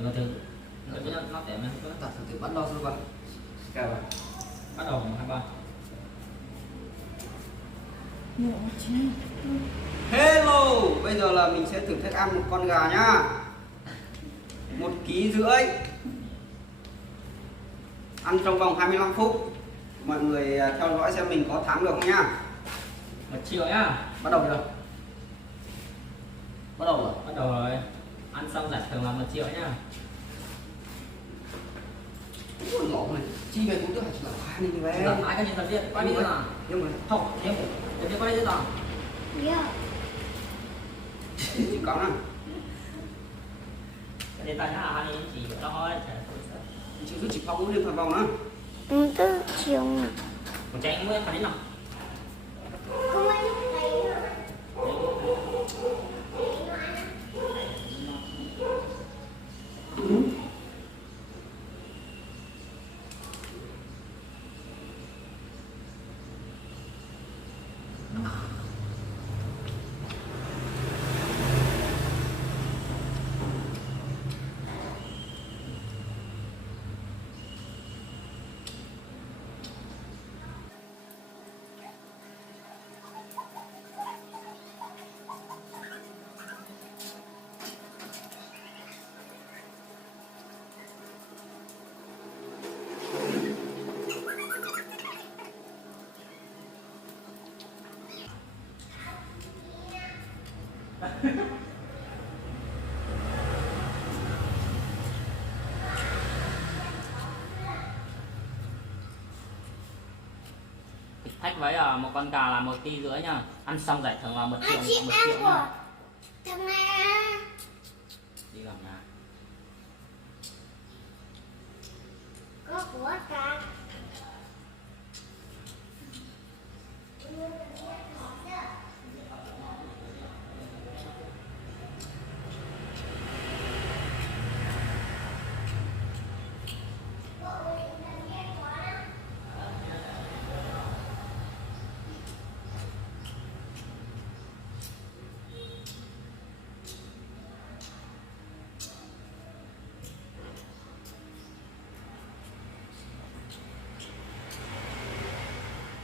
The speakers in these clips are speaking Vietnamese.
Từ từ nó tẻ này Đặt từ bắt đầu rồi bạn. Cả bạn. bắt đầu 23. Hello, bây giờ là mình sẽ thử thách ăn một con gà nhá. 1,5 kg. Ăn trong vòng 25 phút. Mọi người theo dõi xem mình có thắng được không nhá. 1 triệu nhá. Bắt đầu chưa? Bắt đầu rồi. Bắt đầu rồi. Ăn xong giải thưởng là 1 triệu nhá. Ủa, nhỏ này. Chi về cũng tức là chỉ là hai đi về. Là hai cái nhìn thật điện. Quay đi nào. Nhưng mà Không, em quay đi nào. Dạ. chỉ có nào. Cái điện thoại là hai chỉ đó thôi. Chị cứ chỉ phong đi phải vòng á. Từ chiều mà. Một chạy mới phải đến nào. Không ai lúc này nữa. Thách với một con gà là 1,5 kg nhá. Ăn xong giải thưởng là 1 triệu, 1 triệu nhá. Thằng này à. Đi gặp nhà. Có của cả.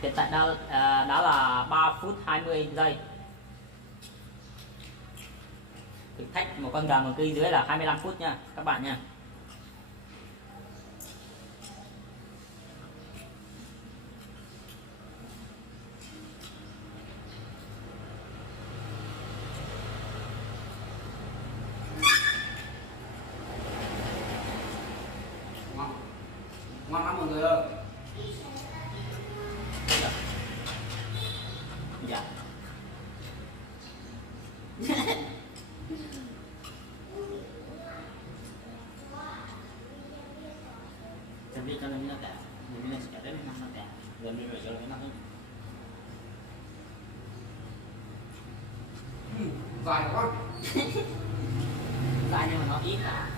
Hiện tại đã là 3 phút 20 giây. Thử thách một con gà 1,5 kg là 25 phút nha các bạn nha. Ngon. Ngon lắm mọi người ơi. Dạ. Chuẩn bị cho nó cả. Mình lên sẽ đến 5 cả. Rồi mình phải rồi nó. Dài quá. Dài nhưng mà nó ít à.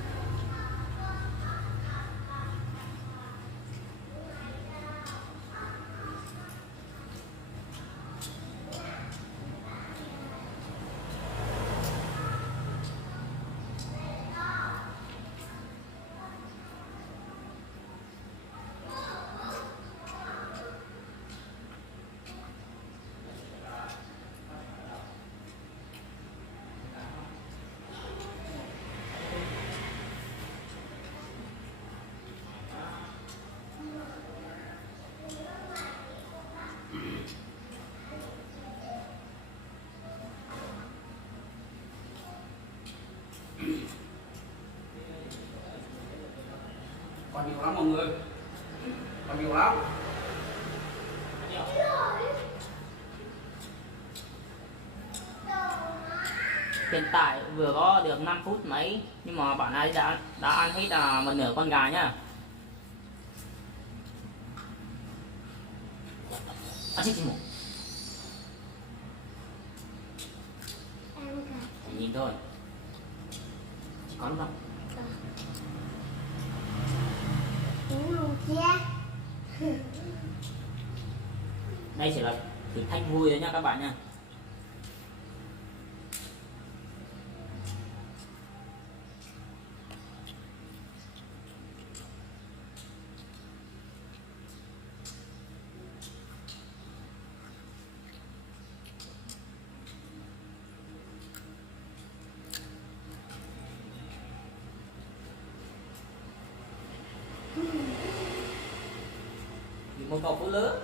Còn nhiều lắm mọi người. Còn nhiều lắm. Hiện tại vừa có được 5 phút mấy nhưng mà bạn ấy đã ăn hết một nửa con gà nhá. À, chị một. Chỉ nhìn thôi. Chỉ có đúng không? Đúng không cha? Đây chỉ là thử thách vui đấy nha các bạn nha. một cậu phụ lớn.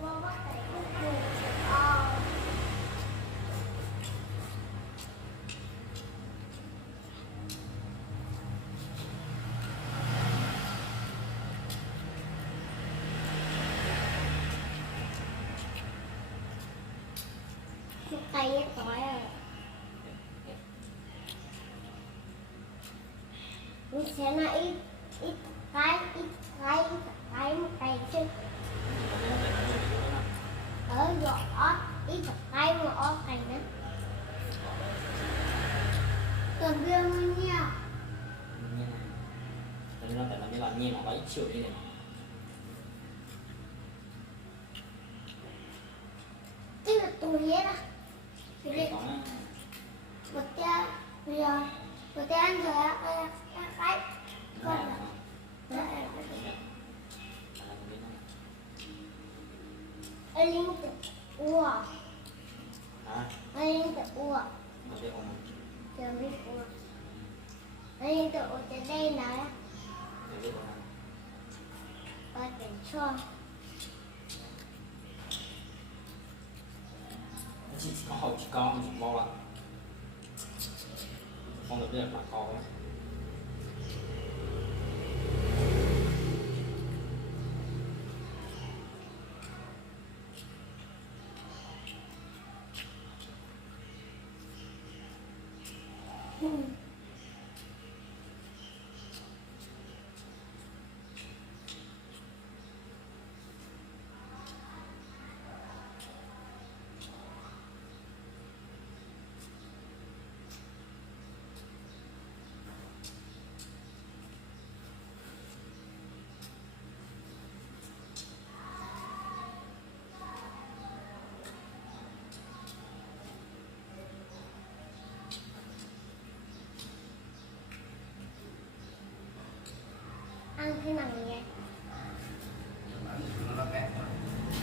Cô bắt tay cô cười. Ờ. Tay với tỏi rồi. Mình sẽ nói ít cái một tay chứ. Ở gõ ít tay một ó tay nữa. Tưởng bia mình nha. Nên là phải làm cái làm nhiên mà có ít chịu như này. Cái là tùy hết á. Thì Cái đi. có Một tay rồi. Một tay ăn rồi á. Cái. Con là. Anh Linh tự ua. Hả? Anh Linh tự ua. Nó sẽ ôm. Chờ biết ua. Anh Linh tự ua tới đây nói. Để biết ôm. Ba cảnh cho. Chỉ có hậu chỉ con chỉ bo ạ. Không được biết là con. Ăn cái nào nhỉ? Nó bé.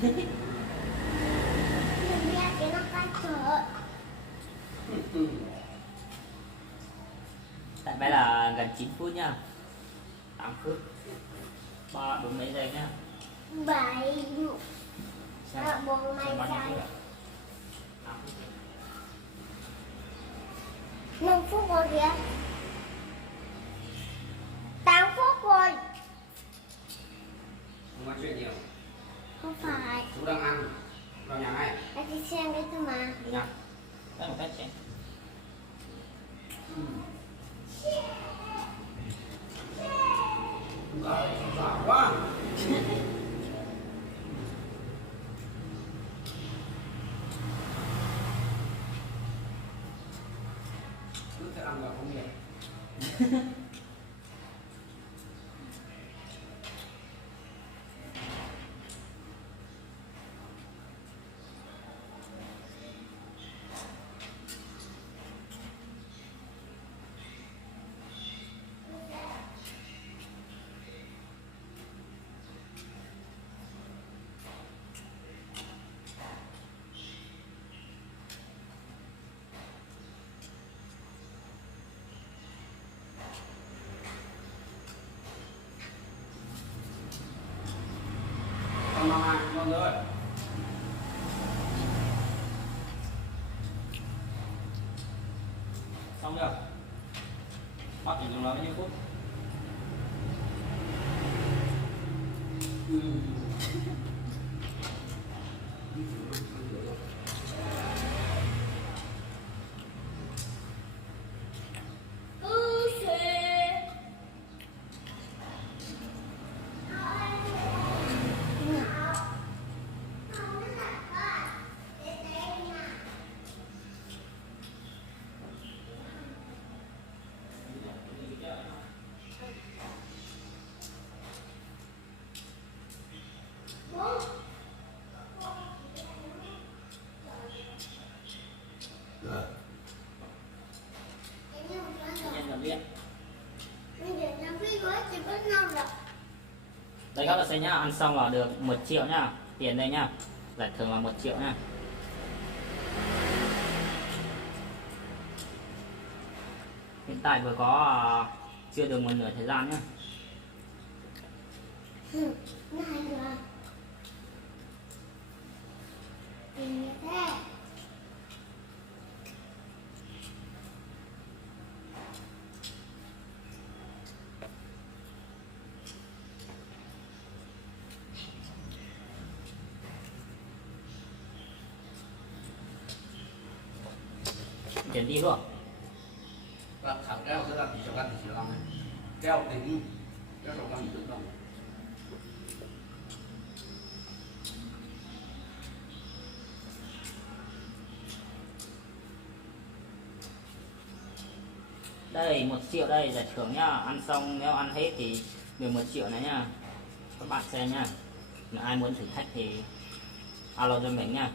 Mình biết cái nó cay sợ. Tại bây là gần 9 phút nha. 8 phút. 3 4 mấy giây nhá. 7 Xem. bốn mấy Xem bao nhiêu giây. phút ạ? 8 phút. 5 phút rồi kìa. 8 phút rồi. Không nói chuyện nhiều. Không phải. Chú đang ăn. Vào nhà ngay. Anh đi xem đấy thôi mà. Được nha. Đấy một phép xem. Giỏi quá. Cứ sẽ ăn vào không nhiều. Con mama, con rồi. Xong chưa? Bắt chỉ dùng nó bao nhiêu phút? Nhân làm việc. Đây các bạn xem nhá, ăn xong là được 1 triệu nhá. Tiền đây nhá. Giải thưởng là 1 triệu nhá. Hiện tại vừa có chưa được một nửa thời gian nhá. Này rồi. Như thế. Chuyển đi luôn. Và thẳng kéo sẽ là tỷ trọng căn tỷ trọng này. Kéo tính kéo trọng căn tự động. Đây 1 triệu đây giải thưởng nhá. Ăn xong nếu ăn hết thì được 1 triệu này nhá. Các bạn xem nhá. Nếu ai muốn thử thách thì alo cho mình nha.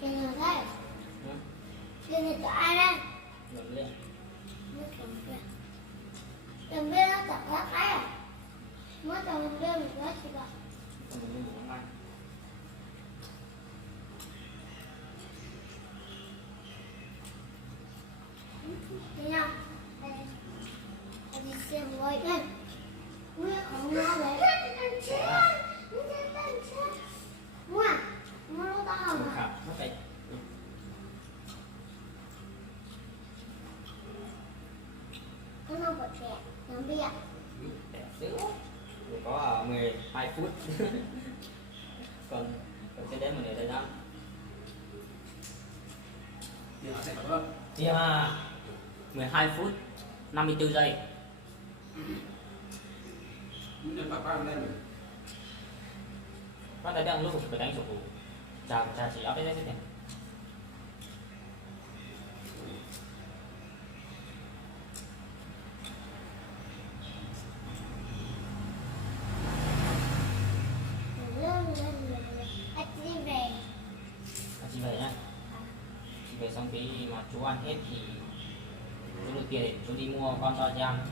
Chuyện gì thế? Ừ. Chuyện gì của ai đây? Được lên. Nó cầm kia. Cầm kia nó tập ra cái à? Mới cầm kia mình nói gì vậy? Còn mình lên một ngày. Thấy không? Đây. Đây đi xem rồi đây. Mua không ngon đấy. Mua à? Mua nó to Không mà. khảo, nó phải Nó không có trẻ. Nó biết. đẹp xíu. Chỉ có 12 phút. còn cái đấy mình để đây đó. Thì nó sẽ có luôn. Yeah. 12 phút 54 giây. Những cái phát lên rồi. Bắt đầu đang lúc phải đánh sổ. Chào chỉ áp đấy thế. Đi về. Chị về nhá. Chị về xong cái mà chú ăn hết thì chú được tiền để chú đi mua con cho chị ăn.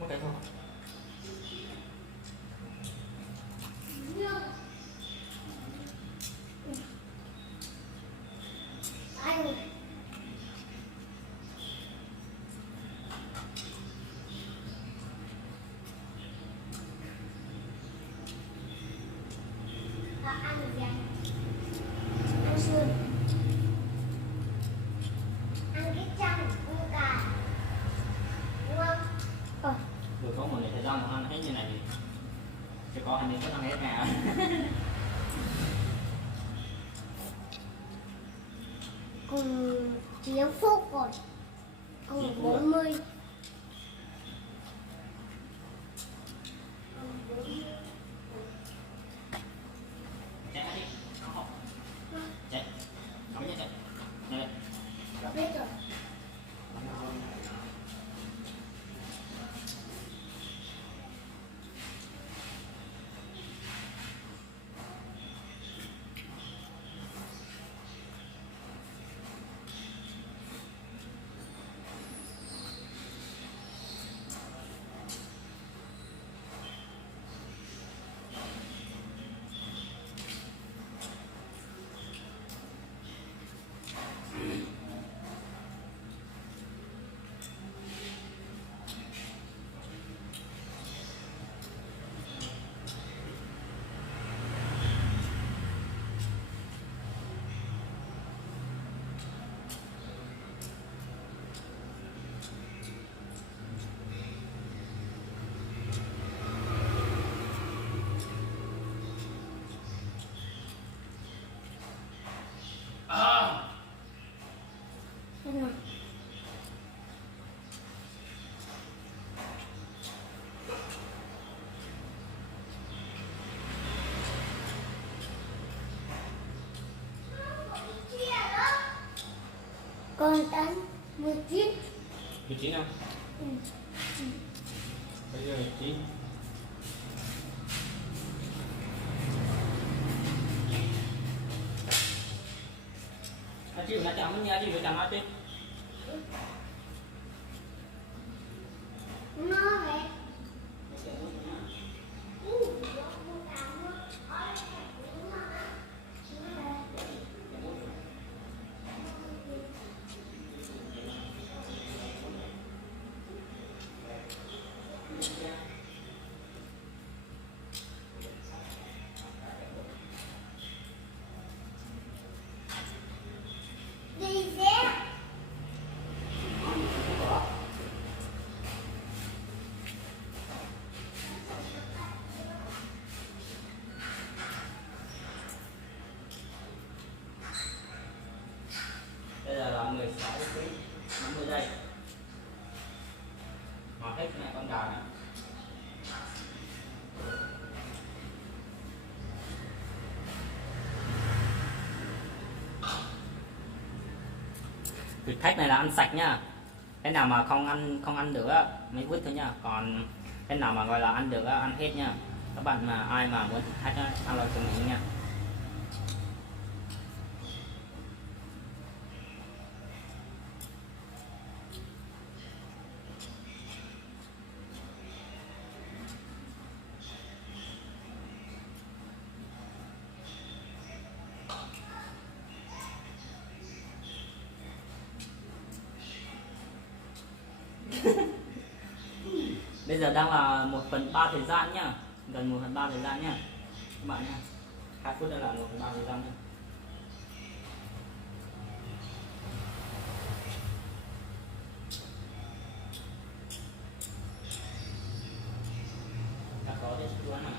Một cái thôi. Anh. Ăn gì vậy? Ăn sườn. Ăn cái chân, ăn cà. Đúng không? Vừa có một thời gian mà ăn hết như này thì sẽ có anh đến có ăn hết nè. Cùng 9 phút rồi. Cùng 40. Chạy đi. Chạy. Không nhớ chạy. Đây. Có biết rồi. Con tấn 19. 19 không? Ừ. Bây giờ 19. Anh chịu là chậm nha, chịu chậm hết đi. Nó vậy. Đi xe. Bây giờ là 16 phút 50 giây. Mà hết cái này con gà này. Thịt khách này là ăn sạch nha. Cái nào mà không ăn được á mới vứt thôi nha. Còn cái nào mà gọi là ăn được á, ăn hết nha. Các bạn mà ai mà muốn thịt khách á, alo cho mình nha. Bây giờ đang là 1/3 thời gian nhá, gần 1/3 thời gian nhá các bạn nhá. 2 phút nữa là 1/3 thời gian nhá. Đã có để xuống này.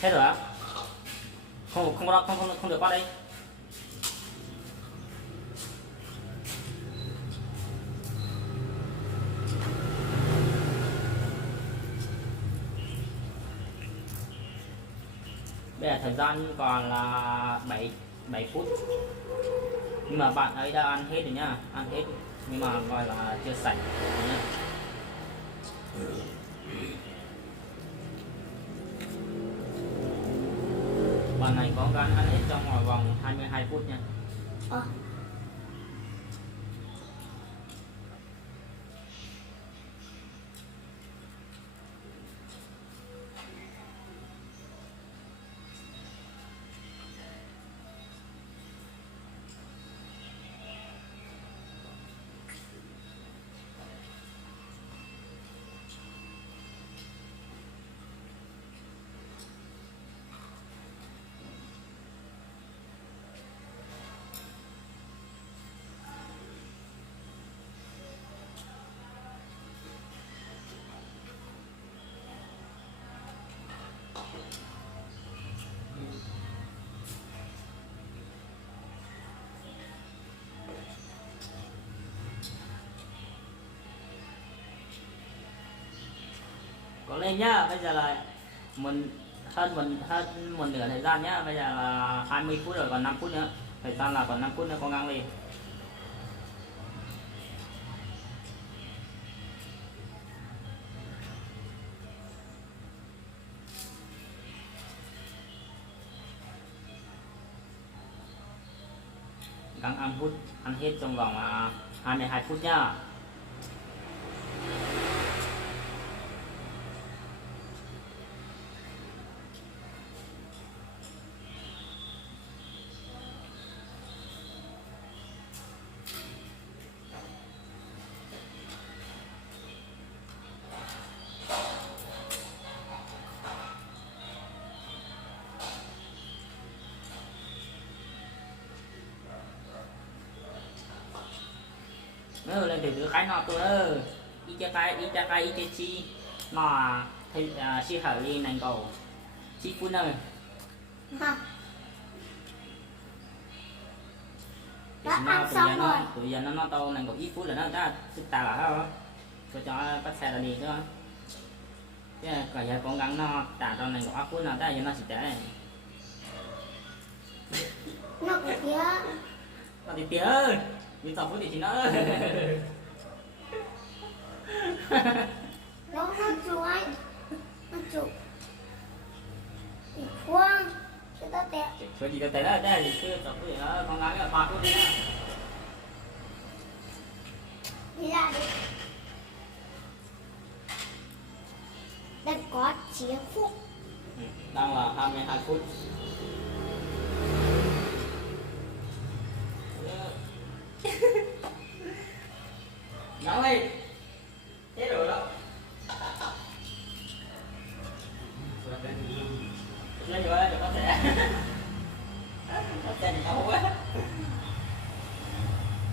Hết rồi á? Không được qua đây. Bây giờ thời gian còn là 7 phút. Nhưng mà bạn ấy đã ăn hết rồi nhá, ăn hết nhưng mà gọi là chưa sạch nhá. Bạn này có gắng ăn hết trong vòng 22 phút nha. Có lên nhá, bây giờ là hơn một nửa thời gian nhá, bây giờ là 20 phút rồi, còn 5 phút nữa, thời gian là còn 5 phút nữa, cố gắng lên. Gắng ăn hết trong vòng 22 phút nhá. lên từ cái nọ tôi ít cho cái ít chi mà thì chi hở đi này cầu chi phun rồi hả thì đã nó ăn xong rồi tụi giờ nó to này còn ít phút là nó đã ta là không tôi cho bắt xe là đi nữa chứ cả giờ cố gắng nó trả cho này có áp phút nào ta giờ nó chỉ trả nó có tía nó thì tía ơi vì 2 phút thì chỉ nó nó chụp anh nó chụp thì khoang cho ta tẹt số gì đâu tới đó đây thì cứ tập cái đó con gái là 3 phút đi đó đi ra đi đang có 9 phút đang là 22 phút nóng lên thế rồi đó lên rồi cho có thể có thể nấu quá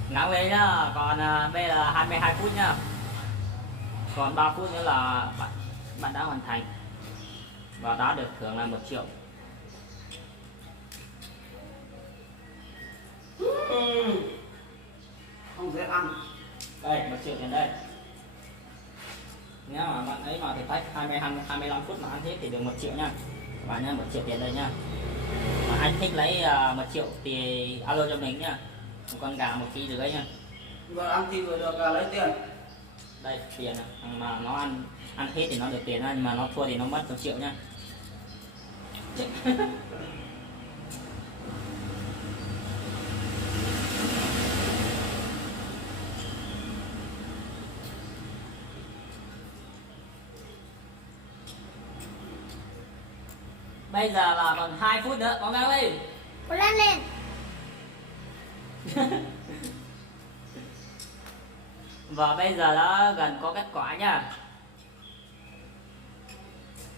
nóng lên nhá còn bây giờ 22 phút nhá còn 3 phút nữa là bạn đã hoàn thành và đã được thưởng là 1 triệu. Không dễ ăn. Đây 1 triệu tiền đây. Nếu mà bạn ấy mà thử thách 25 phút mà ăn hết thì được 1 triệu nha. Bạn nha 1 triệu tiền đây nha. Mà anh thích lấy 1 triệu thì alo cho mình nha. Một con gà 1,5 kg nha. Vừa ăn thì vừa được lấy tiền. Đây tiền mà nó ăn hết thì nó được tiền nhưng mà nó thua thì nó mất 1 triệu nha. Bây giờ là còn 2 phút nữa, có gắng lên. cố lên lên Và bây giờ đã gần có kết quả nha.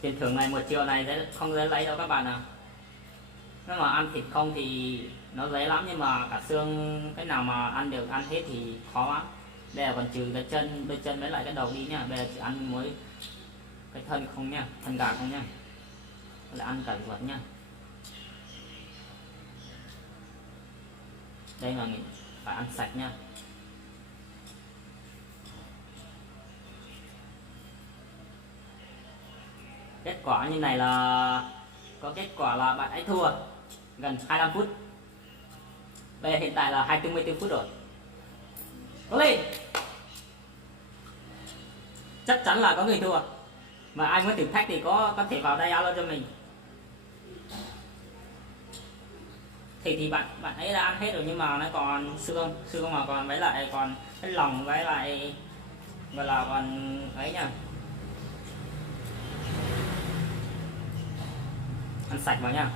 Tiền thưởng này 1 triệu này sẽ không dễ lấy đâu các bạn ạ. Nếu mà ăn thịt không thì nó dễ lắm nhưng mà cả xương cái nào mà ăn được ăn hết thì khó lắm. Đây là còn trừ cái chân, đôi chân với lại cái đầu đi nha. Bây giờ chỉ ăn mới cái thân không nha, thân gà không nha. Là ăn cả ruột nha. Đây là mình phải ăn sạch nha. Kết quả như này là có kết quả là bạn ấy thua gần 25 phút. Bây giờ hiện tại là 24 phút rồi. Có lên. Chắc chắn là có người thua. Mà ai muốn thử thách thì có thể vào đây alo cho mình. Thì bạn ấy đã ăn hết rồi nhưng mà nó còn xương mà còn với lại còn cái lòng với lại gọi là còn ấy nha. Ăn sạch vào nha.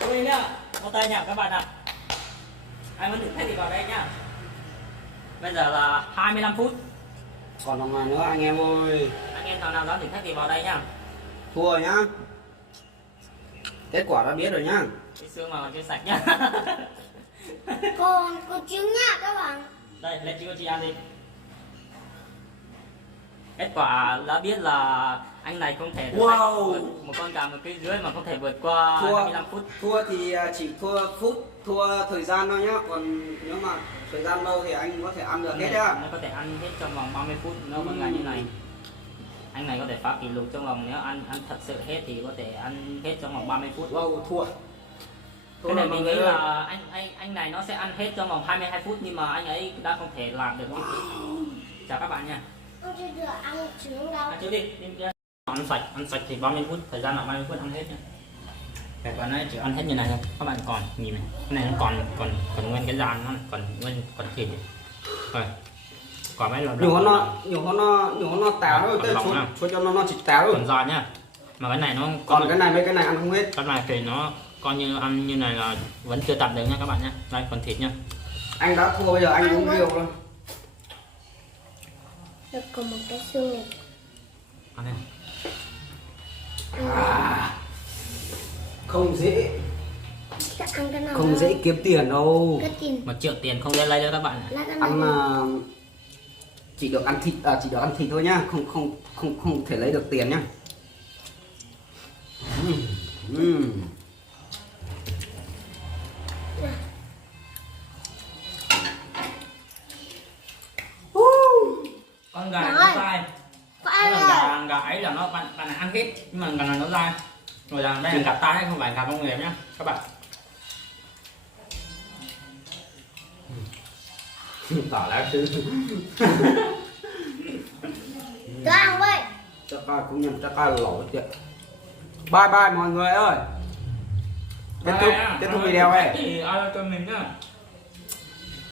Đây nhá, một tay nhá các bạn ạ. Ai muốn thử thách thì vào đây nhá. Bây giờ là 25 phút. Còn vòng nào nữa anh em ơi. Anh em nào đó thử thách thì vào đây nhá. Thua nhá. Kết quả đã biết rồi nhá. Cái xương mà còn chưa sạch nhá. còn có trứng nha các bạn Đây, lên cho chị ăn đi. Kết quả đã biết là anh này không thể thử thách một con gà 1,5 kg mà không thể vượt qua 25 phút. Thua thì chỉ thua phút, thua thời gian thôi nhá. Còn nếu mà thời gian lâu thì anh có thể ăn được hết nhá. Nó có thể ăn hết trong vòng 30 phút nếu con gà như này. Anh này có thể phá kỷ lục trong vòng nếu ăn thật sự hết thì có thể ăn hết trong vòng 30 phút. Wow, thua. Cái này mình nghĩ là anh này nó sẽ ăn hết trong vòng 22 phút nhưng mà anh ấy đã không thể làm được như thế. Chào các bạn nha. không chưa được ăn trứng đâu Ăn trước đi, ăn sạch thì 30 phút, thời gian là 30 phút ăn hết nha. Cái con này chỉ ăn hết như này thôi, các bạn còn nhìn này, cái này nó còn nguyên cái dàn nó còn nguyên còn thịt rồi, còn mấy nhiều hơn nó táo rồi, tới cho nó chỉ táo rồi. còn giòn nhá, mà cái này nó còn cái này với cái này ăn không hết. cái này thì nó coi như ăn như này là vẫn chưa tập được nha các bạn nhé. Đây phần thịt nha. Anh đã thua, bây giờ anh uống rượu thôi. Được còn một cái xương này. Ăn đây. Không dễ, Chắc ăn cái nào không đó. dễ kiếm tiền đâu. Cái tiền 1 triệu tiền không dễ lấy đâu các bạn. là cái nào. Ăn chỉ được ăn thịt, chỉ được ăn thịt thôi nhá, không thể lấy được tiền nhá. Con gà Trời nó ơi. dai. Có Cái ai là rồi? gà ấy là nó bạn này ăn hết, nhưng mà gà này nó dai. Rồi là đây là gà ta đấy, không phải gà công nghiệp nhá các bạn. Tỏ lá chứ. Cho ăn vậy. Chắc ai cũng nhận, chắc ai lỗi chứ. Bye bye mọi người ơi. Kết thúc video đây. Thì ai cho mình nhá.